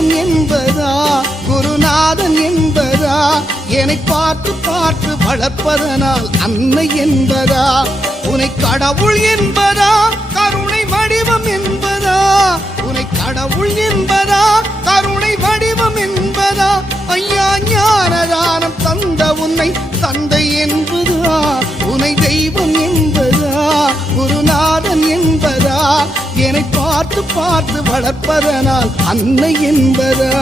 தெய்வம் என்பதா குருநாதன் என்பதா என்னை பார்த்து பார்த்து வளர்ப்பதனால் அன்னை என்பதா உன்னை கடவுள் என்பதா கருணை வடிவம் என்பதா உன்னை கடவுள் என்பதா கருணை வடிவம் என்பதா ஐயா ஞானதானம் தந்த உன்னை தந்தை என்பதா உன்னை தெய்வம் என்பதா குருநாதன் என்பதா என்னை பார்த்து பார்த்து வளர்ப்பதனால் அன்னை என்பதா